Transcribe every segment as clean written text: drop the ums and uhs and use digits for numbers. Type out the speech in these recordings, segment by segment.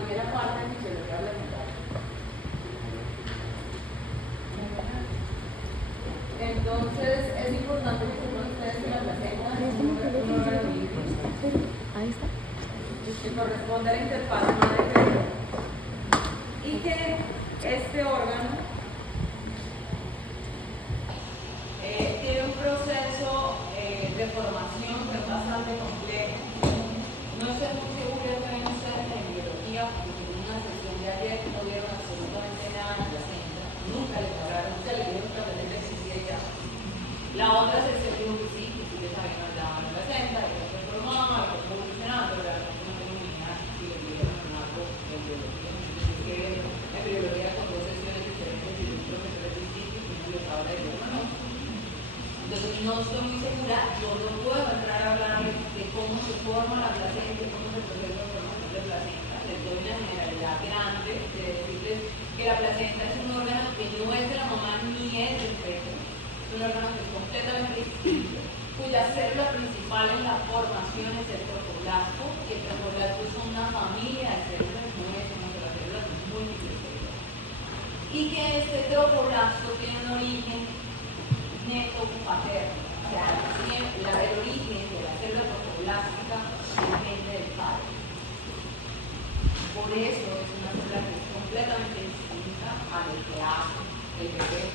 primera parte de fisiología placentaria. Entonces, es importante que sepan ustedes que la placenta es un órgano vivo que corresponde a la interfaz madre-feto y que este órgano tiene un proceso de formación que es bastante complejo. No estoy muy segura que ven ustedes en biología, porque en una sesión de ayer no vieron absolutamente nada en placenta, nunca les hablaron, nunca les dijeron que la placenta existía ya. La otra sesión dijo que sí les habían hablado de la placenta, que se formaba, que fue evolucionando, pero realmente no tengo ni idea si les dieron algo en biología. Entonces, es que en biología con dos sesiones diferentes y dos profesores distintos, uno les habla y uno no. Entonces no estoy muy segura, yo no puedo entrar a hablarles de cómo se forma la placenta, cómo se procesa la formación de placenta. Les doy una generalidad grande de decirles que la placenta es un órgano que no es de la mamá ni es del feto. Es un órgano que es completamente distinto, cuya célula principal en la formación es el tropoblasto, y el tropoblasto es una familia de células, no es una sola célula, es múltiples células. Y que este tropoblasto tiene un origen neto paterno, o sea, el origen de la célula trofoblástica depende del padre. Por eso es una célula que es completamente distinta a lo que hace el bebé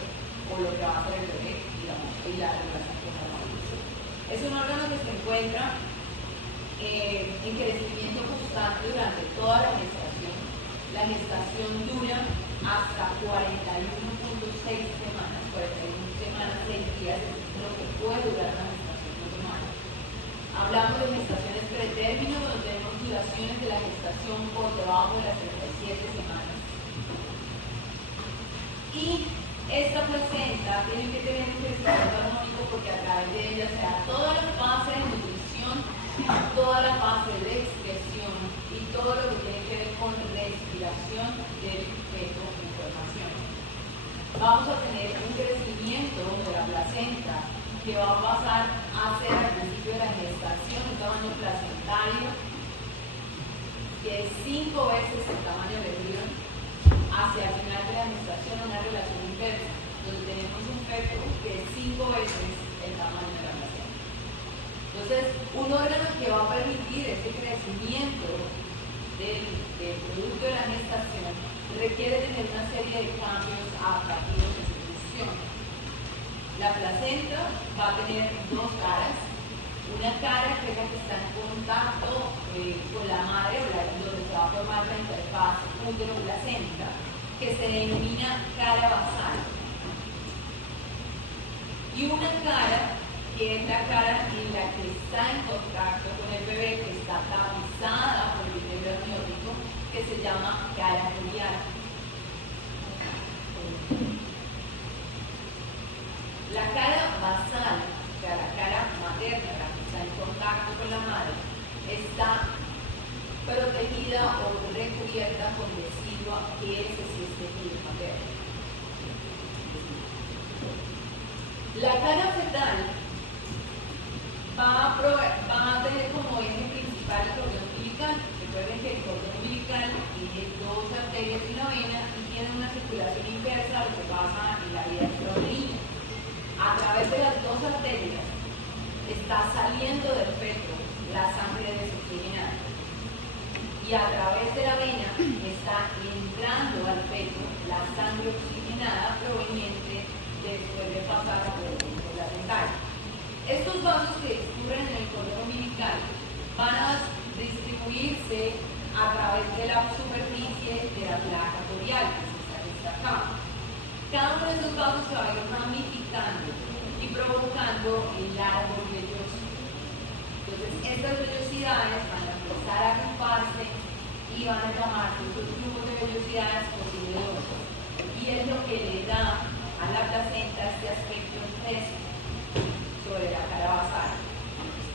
o lo que va a hacer el bebé y la relación con la madre. Es un órgano que se encuentra en crecimiento constante durante toda la gestación. La gestación dura hasta 41.6 semanas, 41 semanas, 6 días, es lo que puede durar una gestación humana. Hablamos de gestaciones pretérmino, cuando tenemos duraciones de la gestación por debajo de las 37 semanas. Y esta placenta tiene que tener un crecimiento armónico porque a través de ella se da toda la fase de nutrición, toda la fase de excreción y todo lo que tiene que ver con respiración del feto en formación. Vamos a tener un crecimiento de la placenta que va a pasar a ser al principio de la gestación un tamaño placentario que es 5 veces el tamaño del embrión, hacia el final de la gestación una relación inversa, donde tenemos un feto que es 5 veces el tamaño de la placenta. Entonces, un órgano que va a permitir ese crecimiento del producto de la gestación requiere tener una serie de cambios adaptativos en su función. La placenta va a tener dos caras. Una cara que es la que está en contacto con la madre, donde se va a formar la interfaz útero-placenta, que se denomina cara basal. Y una cara que es la cara en la que está en contacto con el bebé, que está tapizada por el epitelio amniótico, que se llama cara foliar. La cara basal, o sea, la cara materna, la que está en contacto con la madre, está protegida o recubierta con decidua, que ese sí es tejido materno. La cara fetal va a tener como eje principal el cordón umbilical. Recuerden que el cordón umbilical tiene dos arterias y una vena y tiene una circulación inversa a lo que pasa en la vida extrauterina. A través de las dos arterias está saliendo del feto la sangre desoxigenada y a través de la vena está entrando al feto la sangre oxigenada proveniente después de pasar por el bulbo placentario. Estos vasos que discurren en el cordón umbilical van a distribuirse a través de la superficie de la placa corial, que está acá. Cada uno de esos vasos se va a ir ramificando y provocando el árbol velloso. Entonces, estas vellosidades van a empezar a agruparse y van a llamarse estos grupos de vellosidades cotiledosos. Y es lo que le da a la placenta este aspecto fresco sobre la cara basal.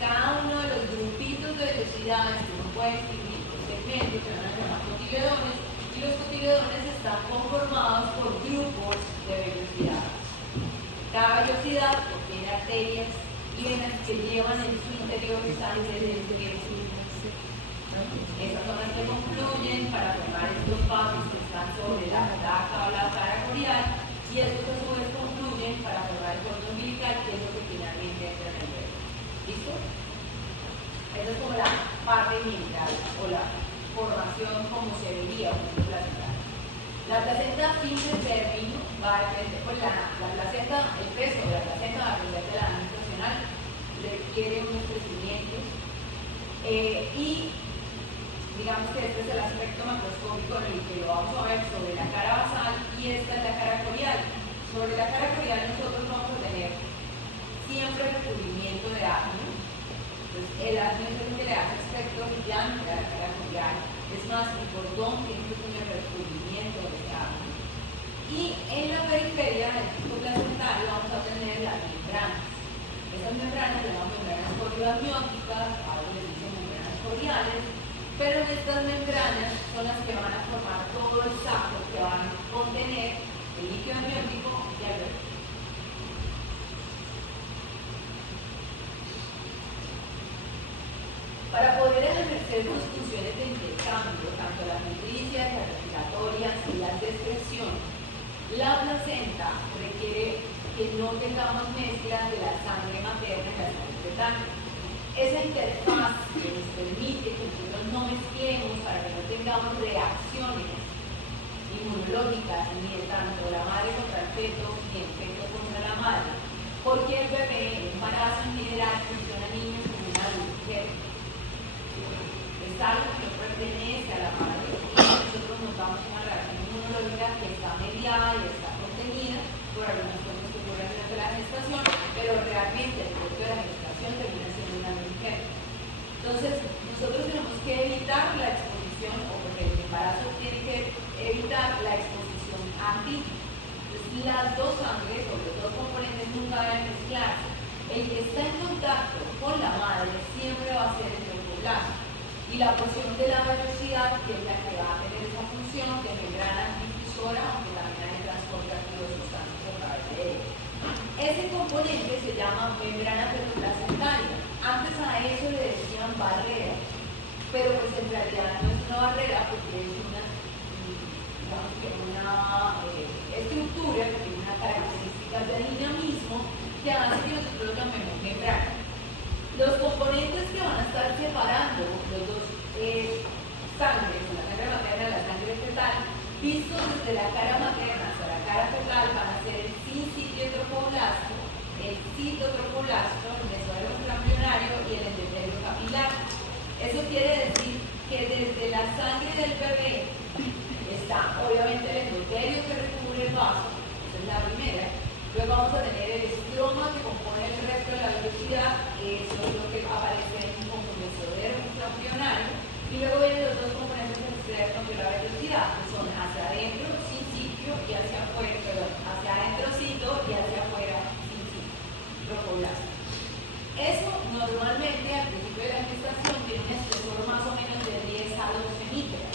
Cada uno de los grupitos de vellosidades que uno puede distinguir por segmentos se van a llamar cotiledones, y los cotiledones están conformados por grupos de vellosidades. Cada vellosidad contiene arterias y venas que llevan en su interior sangre del exterior. Esas son las que confluyen para vasos que están sobre la daca o la cara corial, y estos a su vez confluyen para formar el cordón umbilical, que es lo que finalmente entra en el dedo. ¿Listo? Esa es como la parte membral o la formación como se vería un placenta. La placenta fin de término va a depender, pues la placenta, el peso de la placenta va a depender de la edad gestacional, requiere unos crecimientos y digamos que este es el aspecto macroscópico en el que lo vamos a ver sobre la cara basal y esta es la cara corial. Sobre la cara corial nosotros vamos a tener siempre recubrimiento de acné. Entonces el acné es el que le da aspecto brillante a la cara corial. Es más, el cordón tiene que tener recubrimiento de acné. Y en la periferia del disco placentario vamos a tener las membranas. Esas membranas se llaman membranas corioamnióticas, a veces les dicen membranas coriales, pero estas membranas son las que van a formar todo el saco que van a contener el líquido amniótico y alberto. Para poder ejercer sus funciones de intercambio, tanto las nutricias, las respiratorias y las de excreción, la placenta requiere que no tengamos mezclas de la sangre materna y la sangre fetal. Esa interfaz que nos permite que nosotros no mezclemos para que no tengamos reacciones inmunológicas ni de tanto la madre contra el feto ni el feto contra la madre, porque el bebé en embarazo en general funciona niños como un adulto. Es algo que no pertenece a la madre y nosotros notamos una reacción inmunológica que está mediada y está contenida por algunas cosas que ocurren durante la gestación, pero realmente el producto de la gestación termina siendo una mujer. Entonces, nosotros tenemos que evitar la exposición, o porque el embarazo tiene que evitar la exposición a antígenos. Entonces, las dos sangres o los dos componentes nunca deben mezclarse. El que está en contacto con la madre siempre va a ser el tromboplasma. Y la porción de la vellosidad, que es la que va a tener esa función de membrana difusora, aunque también hay transporte activo de sustancias a través de ella. Ese componente se llama membrana peroplacentaria. Antes a eso le decían barrera, pero pues en realidad no es una barrera porque es una, digamos que una estructura que tiene unas características de dinamismo que hace que nosotros lo llamemos membrana. Los componentes que van a estar separando los dos sangres, la sangre materna y la sangre fetal, vistos desde la cara materna hasta la cara fetal, van a ser el sincitiotrofoblasto, el citotropoblasto, el mesodermo embrionario y el endotelio capilar. Eso quiere decir que desde la sangre del bebé está obviamente el endotelio que recubre el vaso, esa es la primera. Luego vamos a tener el estroma que compone el resto de la vellosidad, eso es lo que aparece en como mesodermo embrionario, y luego vienen los dos componentes externos de la vellosidad, que son hacia adentro, sincitio, y hacia afuera, perdón, hacia adentro cito y hacia afuera sincitio, tropoblasto. Eso normalmente al principio de la gestación tiene un espesor más o menos de 10 a 12 micras.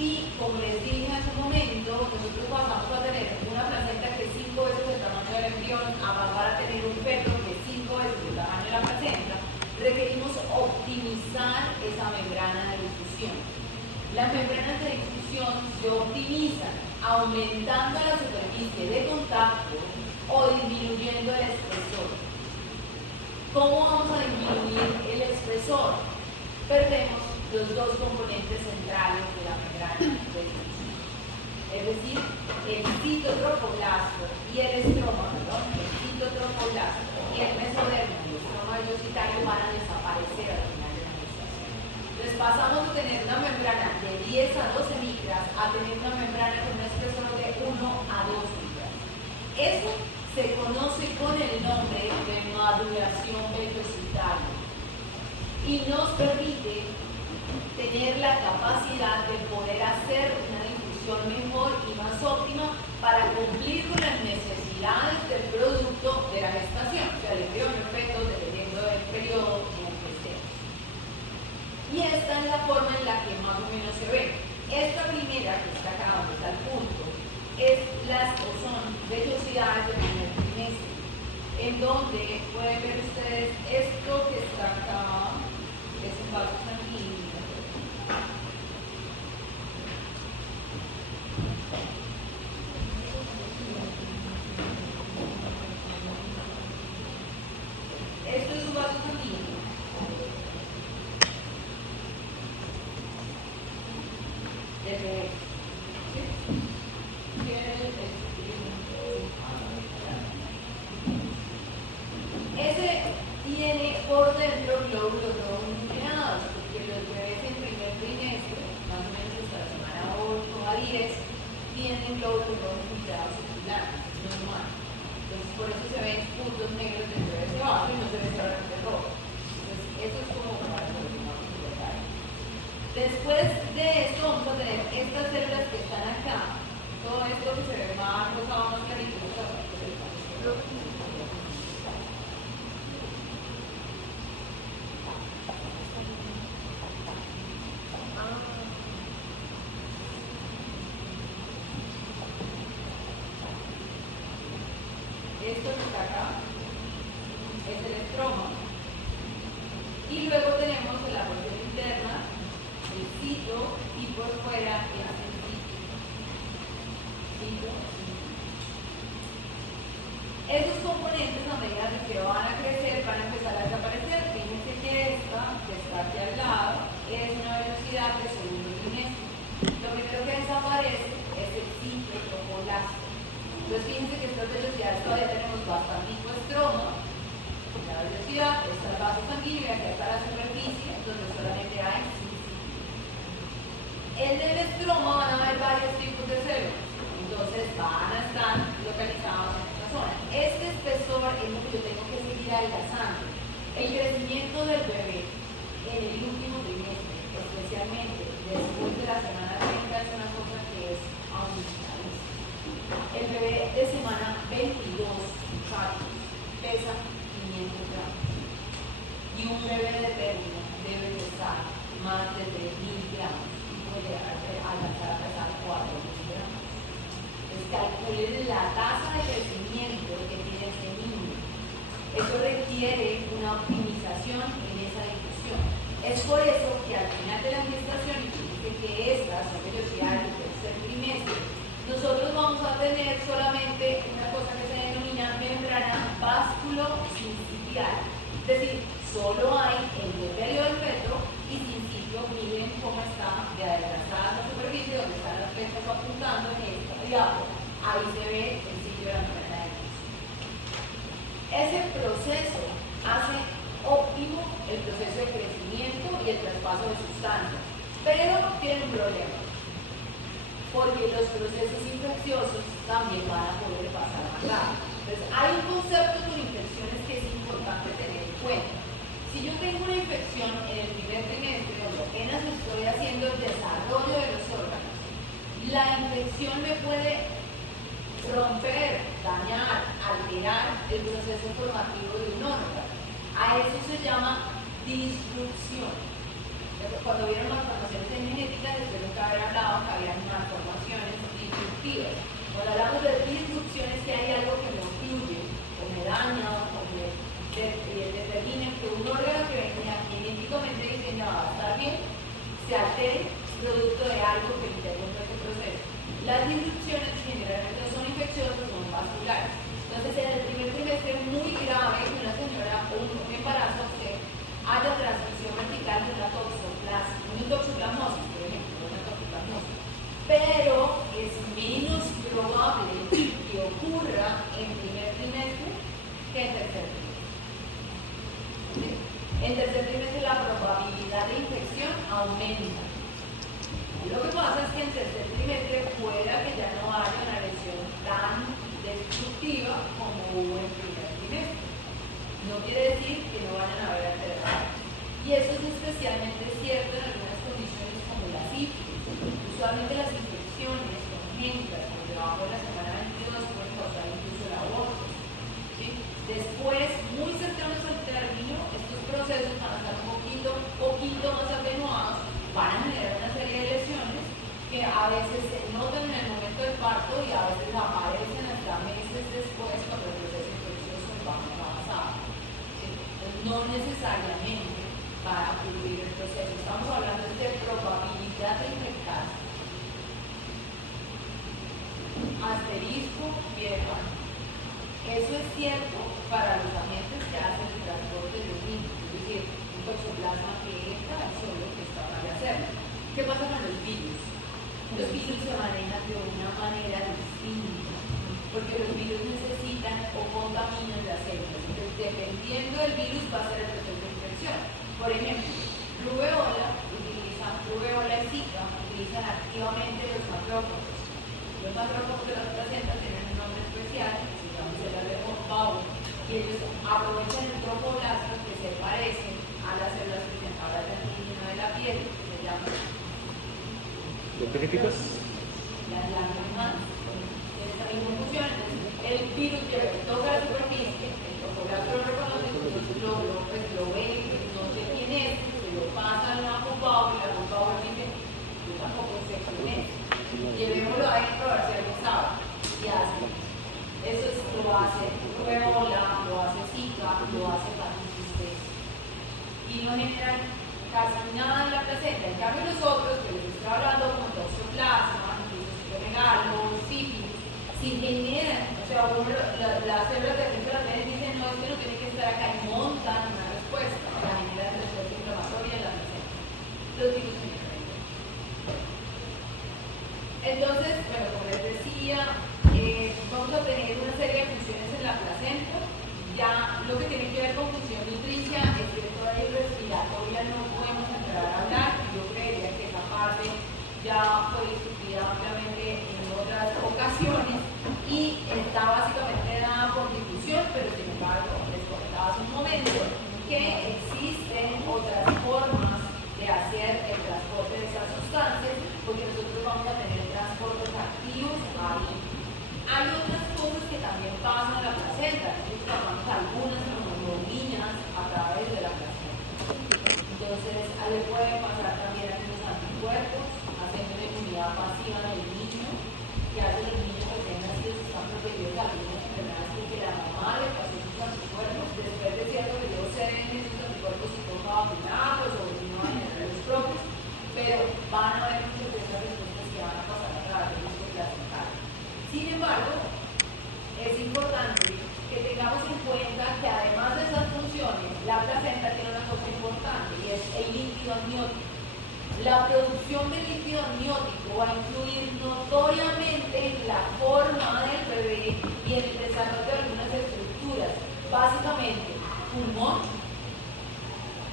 Y como les dije hace un momento, nosotros pasamos a tener una placenta que es 5 veces el tamaño del embrión, a pasar a tener un feto que es 5 veces el tamaño de la placenta. Requerimos optimizar esa membrana de difusión. Las membranas de difusión se optimizan aumentando la superficie de contacto o disminuyendo el espesor. ¿Cómo vamos a disminuir el espesor? Perdemos los dos componentes centrales de la membrana de difusión. Es decir, el citotropoblasto y el estroma, perdón, el citotropoblasto y el mesodermo, el estroma vellositario, van a desaparecer al final de la gestación. Entonces pasamos de tener una membrana de 10 a 12 micras a tener una membrana con un espesor de 1 a 2 micras. Eso se conoce con el nombre de maduración vellositaria y nos permite tener la capacidad de poder hacer una difusión mejor y más óptima para cumplir con las necesidades del producto de la gestación, o sea, el embrión, el feto, dependiendo del periodo en el que estemos. Y esta es la forma en la que más o menos se ve. Esta primera, que está acá donde está el punto, es las o son vellosidades del primer trimestre, en donde pueden ver ustedes esto que está acá, es un vaso sanguíneo. raíces tienen glóbulos rojos filtrados circulares, normal. Entonces, por eso se ven puntos negros dentro de ese vaso y no se ve solamente rojo. Entonces, eso es como para que lo tengamos en detalle. Después de esto, vamos a tener estas células que están acá. Todo esto que se ve más rosado, más clarito, esto que está acá es el estroma. Y luego tenemos la porción interna, el cito, y por fuera es el cito. Esos componentes, a medida que van a crecer, van a empezar a desaparecer. Fíjense que esta, que está aquí al lado, es una velocidad de segundo trimestre. Lo primero que desaparece es el cito o lazo. Entonces fíjense que estas velocidades todavía tenemos bastante estroma, la velocidad, esta es la base sanguínea, que está la superficie, donde solamente hay cito. En el estroma van a haber varios tipos de células, entonces van a estar localizados en esta zona. Este espesor es lo que yo tengo que seguir adelgazando. El crecimiento del bebé en el último trimestre, especialmente después de la semana 30, es una cosa que es aumenta. El bebé de semana 22 pesa 500 gramos y un bebé de término debe pesar más de 3.000 gramos y puede alcanzar a pesar 4.000 gramos. Entonces calculen la tasa de crecimiento que tiene ese niño. Eso requiere una optimización en esa difusión. Es por eso que al final de la gestación, y dice que estas son velocidades del tercer trimestre, nosotros vamos a tener solamente una cosa que se denomina membrana vasculo-sincitial. Es decir, solo hay endotelio del feto y sincitio. Miren cómo está de adelgazada la superficie, donde están los fetos apuntando en esta diáfora. Ahí se ve el sitio de la membrana de Gis. Ese proceso hace óptimo el proceso de crecimiento y el traspaso de sustancias, pero tiene un problema, porque los procesos infecciosos también van a poder pasar más rápido. Entonces, hay un concepto con infecciones que es importante tener en cuenta. Si yo tengo una infección en el primer trimestre, donde apenas estoy haciendo el desarrollo de los órganos, la infección me puede romper, dañar, alterar el proceso formativo de un órgano. A eso se llama disrupción. Cuando vieron malformaciones en genética, les tuvieron que haber hablado que había malformaciones disruptivas. Cuando hablamos de disrupciones, que hay algo que me fluye, o me daña, o me determina que un órgano que venía genéticamente diseñado a estar bien, se altere producto de algo que interrumpe este proceso. Las disrupciones generalmente son infecciosas o son vasculares. Entonces, en el primer trimestre es muy grave que una señora o un embarazo haya transmisión vertical de una toxoplasmosis, por ejemplo, una toxoplasmosis. Pero es menos probable que ocurra en primer trimestre que en tercer trimestre. ¿Sí? En tercer trimestre la probabilidad de infección aumenta. Lo que pasa es que en tercer trimestre pueda que ya no haya una lesión tan destructiva como hubo en primer trimestre. No quiere decir que no vayan a haber alteraciones. Y eso es especialmente cierto en algunas condiciones como la sífilis. Usualmente las infecciones congénitas por debajo de la semana 22 pueden causar incluso el aborto. ¿Sí? Después, muy cercanos al término, estos procesos van a estar un poquito más atenuados, van a generar una serie de lesiones que a veces se notan en el momento del parto y a veces aparecen hasta meses después cuando el proceso infeccioso va más avanzado. No necesariamente para ocurrir el proceso. Estamos hablando de probabilidad de infectarse. Asterisco, viejo. Eso es cierto para los agentes que hacen el transporte de los niños, es decir, un toxoplasma que entra al suelo que está mal de hacerlo. ¿Qué pasa con los virus? Los virus se manejan de una manera distinta, porque los virus necesitan o contaminan las células. Entonces, dependiendo del virus va a ser el proceso de infección. Por ejemplo, rubeola y Zika utilizan activamente los macrófagos. Los macrófagos de la placenta tienen un nombre especial, que se llama células de von Wauer, y ellos aprovechan el trofoblast que se parecen a las células presentadoras del antígeno de la piel, que se llaman ¿Dendríticos? las láminas. Tiene esa misma función. Entonces, el virus llega, toca la superficie, el trofoblast lo reconoce, lo ve, no sé quién es, se lo pasa a la von Wauer, y la von Wauer dice, yo tampoco sé quién es. Llevémoslo adentro a ver si alguien sabe. Y hace. Eso lo hace rubeola, lo hace Zika, lo hace hepatitis C. Y no generan casi nada en la placenta. En cambio nosotros, que les estoy hablando con toxoplasma, incluso citomegalo, sífilis, si generan, o sea, las células de defensa de la piel dicen, no, es que no tiene que estar acá, y montan una respuesta, la generan respuesta inflamatoria en la placenta. Los virus generan. Entonces, bueno, como les decía, vamos a tener una serie de funciones en la placenta. Ya lo que tiene que ver con función nutricia, excretora y respiratoria no podemos entrar a hablar. Yo creería que esa parte ya fue discutida ampliamente en otras ocasiones y está básicamente dada por difusión, pero sin embargo, les comentaba hace un momento que existen otras formas de hacer el transporte de esas sustancias, porque nosotros vamos a tener transportes activos ahí. Hay otras cosas que también pasan en la placenta, nosotros trabajamos algunas hemoglobina a través de la placenta. Entonces, le puede pasar también a los anticuerpos, haciendo una inmunidad pasiva del niño, que hace que el niño que tenga nacido están protegidos de algunas enfermedades porque la mamá le pasó sus anticuerpos, después de cierto periodo se ven esos anticuerpos y toca vacunarlos o no van a generar los propios, pero van a haber muchas de esas respuestas que van a pasar a través de los placentarios. Sin embargo, es importante que tengamos en cuenta que además de esas funciones, la placenta tiene una cosa importante y es el líquido amniótico. La producción del líquido amniótico va a influir notoriamente en la forma del bebé y en el desarrollo de algunas estructuras, básicamente pulmón,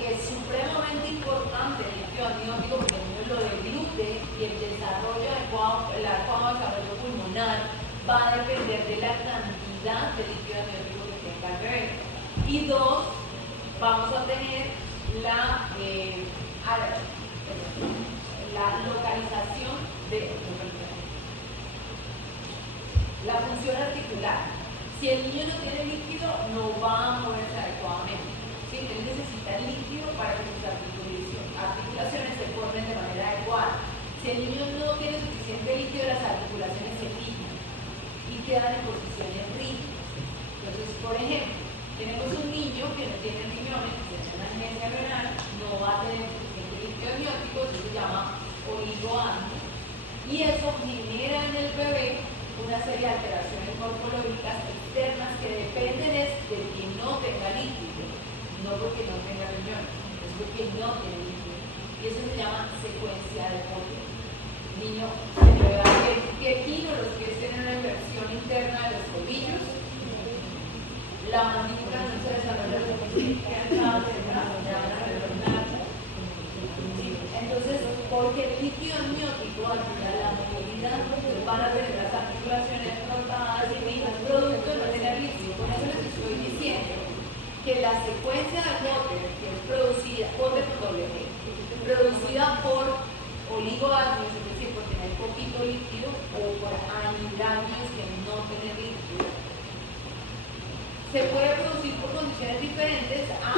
que es supremamente importante el líquido amniótico porque el niño lo deglute y el desarrollo adecuado, el adecuado desarrollo pulmonar va a depender de la cantidad de líquido amniótico que tenga el bebé. Y dos, vamos a tener la localización de la función articular. Si el niño no tiene líquido, no va a moverse adecuadamente. ¿Sí? Él necesita líquido para que sus articulaciones se formen de manera adecuada. Si el niño no tiene suficiente líquido, las articulaciones se fijan y quedan en posiciones rígidas. Entonces, por ejemplo, tenemos un niño que no tiene riñones, que tiene una agencia renal, no va a tener suficiente líquido amniótico, eso se llama oligoamnia, y eso genera en el bebé una serie de alteraciones morfológicas externas que dependen de que no tenga líquido, no porque no tenga riñones, es porque no tiene líquido, y eso se llama secuencia de polio. Niño, se le da que quino, los pies tienen una inversión interna de los tobillos, la mandíbula no se desarrolla lo suficiente, entonces, porque el líquido amniótico ayuda a la movilidad, van a tener las articulaciones frotadas y mismas producto de no tener líquido. Con eso les estoy diciendo que la secuencia de Potter, que es producida, Potter con doble G, producida por oligoamnios, es decir, por tener poquito líquido, o por anhidramnios que no tienen líquido, se puede producir por condiciones diferentes a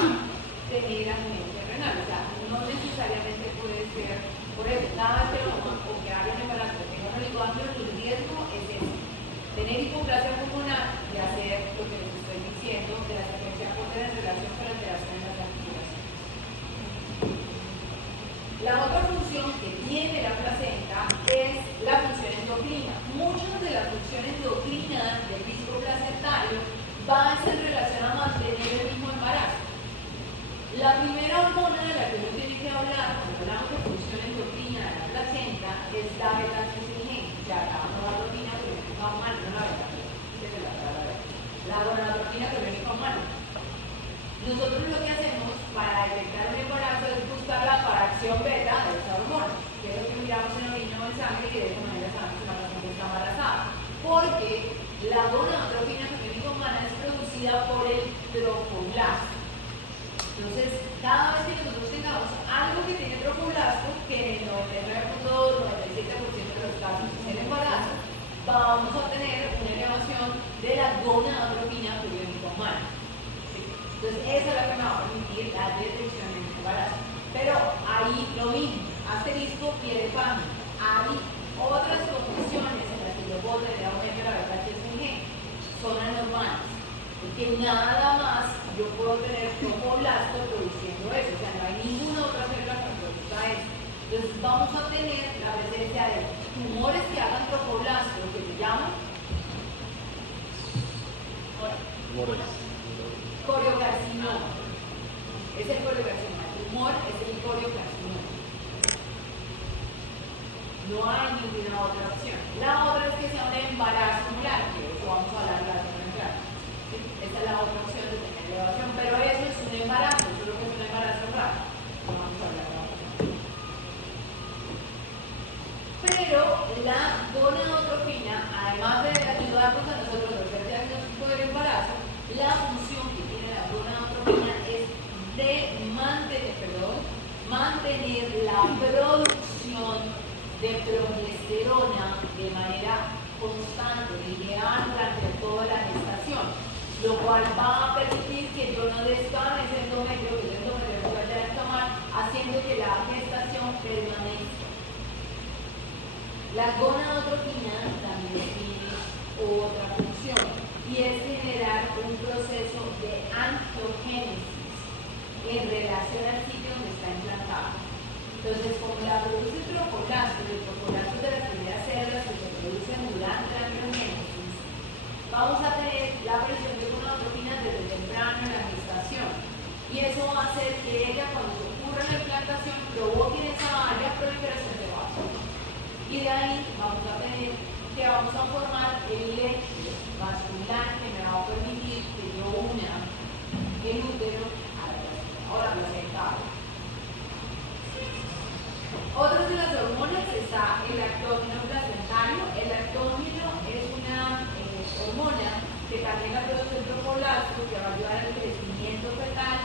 tener agencia renal. O sea, no necesariamente puede ser por eso. Cada vez que o que alguien embarazo tenga un oligoamnio, el riesgo es ese. Tener hipoplasia pulmonar y hacer lo que les estoy diciendo de la secuencia Potter en relación con la alteración en las articulaciones. La otra función que tiene la placenta es la función endocrina. Muchas de las funciones endocrinas del disco placentario van en relación a mantener el mismo embarazo. La primera hormona de la que uno tiene que hablar cuando hablamos de función endocrina de la placenta es la beta-glucosidina, o sea, la gonadotropina clorogénica humana, no la beta-glucosidina, la gonadotropina clorogénica humana. Nosotros lo que hacemos para detectar un embarazo es buscar la fracción beta de esa hormona, que es lo que miramos en el orina o en sangre, vamos a tener una elevación de la gonadotropina periódica humana. ¿Sí? Entonces, esa es la que me va a permitir la detección en el embarazo. Pero ahí lo mismo, asterisco, pie de página. Hay otras condiciones en las que yo puedo tener aumento de la beta-HCG, son anormales. Porque nada más yo puedo tener tromboblasto produciendo eso, o sea, no hay ninguna otra célula que produzca eso. Entonces vamos a tener la presencia de tumores que hagan tromboblasto, lo que se llama coriocarcinoma. Es el coriocarcinoma, el tumor es el coriocarcinoma. No hay ninguna otra opción. La otra es que sea un embarazo molar, que eso vamos a hablar de la otra. Esa es la otra opción de tener elevación, pero eso es un embarazo, solo que es un embarazo raro. No vamos a hablar de la otra. Pero la gonadotropina, además de ayudarnos a nosotros a hacer diagnóstico del embarazo, la función que tiene la gonadotropina es de mantener la producción de progesterona de manera constante, lineal durante toda la gestación, lo cual va a permitir que yo no descame ese endometrio, que el endometrio se vaya a descamar, haciendo que la gestación permanezca. La gonadotropina también tiene otra función y es generar un proceso de angiogénesis en relación al sitio donde está implantado. Entonces, como la produce el tromboblasto, y el tromboblasto es de las primeras células que se producen durante la angiogénesis, vamos a tener la presión de gonadotropina desde temprano en la gestación. Y eso va a hacer que ella, cuando se ocurra la implantación, provoque en esa área proliferación de vasos. Y de ahí vamos a tener que vamos a formar el lecho vascular que me va a permitir que yo una el útero a la placenta. Otras de las hormonas está el lactógeno placentario. El lactógeno es una hormona que también la produce el tromboblasto, que va a ayudar al crecimiento fetal,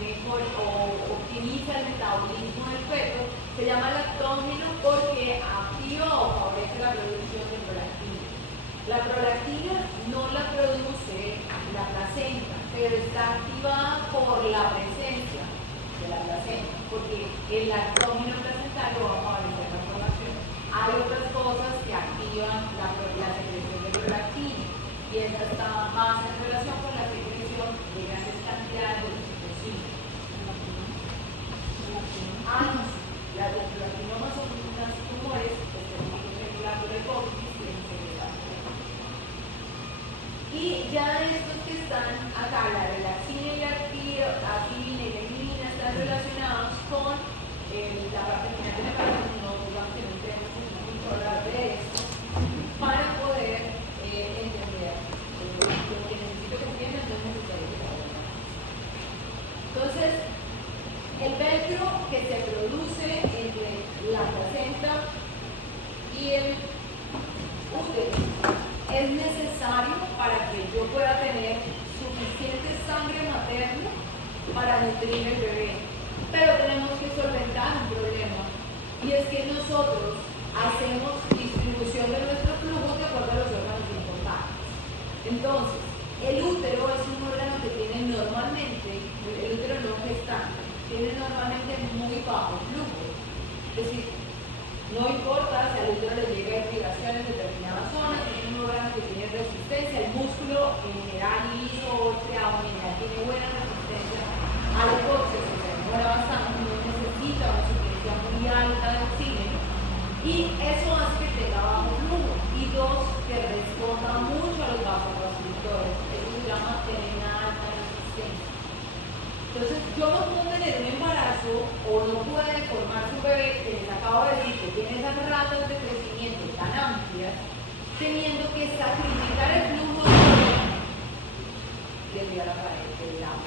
mejor o optimiza el metabolismo del feto. Se llama lactógeno porque activa o favorece la producción de prolactina. La prolactina no la produce la placenta, pero está activada por la presencia de la placenta, porque el lactógeno placentario va a favorecer la formación. Hay otras cosas que activan la secreción de prolactina y esta está más en relación con la secreción de grandes cantidades de oxitocina. Las prolactinomas son unos tumores específicos regulados de hipófisis y en segregación. Y ya estos que están acá, la relaxina y la activina y la inhibina, están relacionados con la parte final de la parte, no digamos que no tenemos mucho hablar de esto, para poder entender lo que necesito que entiendan, no es necesario que lo hagan. Entonces, el velcro que se produce entre la placenta y el útero es necesario para que yo pueda tener suficiente sangre materna para nutrir el bebé. Pero tenemos que solventar un problema, y es que nosotros hacemos distribución de nuestros flujos de acuerdo a los órganos importantes. Entonces, el útero es un órgano que tiene normalmente, el útero no gestante, tiene normalmente muy bajo flujo. Es decir, no importa si al útero le llega irrigación en determinadas zonas, es un órgano que tiene resistencia, el músculo en general liso, ósea o mineral tiene buena resistencia a la hipoxia, o sea, no avanzando, no necesita una suficiencia muy alta de oxígeno, y eso hace que tenga bajo flujo, y dos, que responda mucho a los vasoconstrictores. Eso se llama tener una alta resistencia. Entonces, yo no puedo tener un embarazo o no puede formarse un bebé que les acabo de decir que tiene esas ratas de crecimiento tan amplias, teniendo que sacrificar el flujo de desde la pared del agua.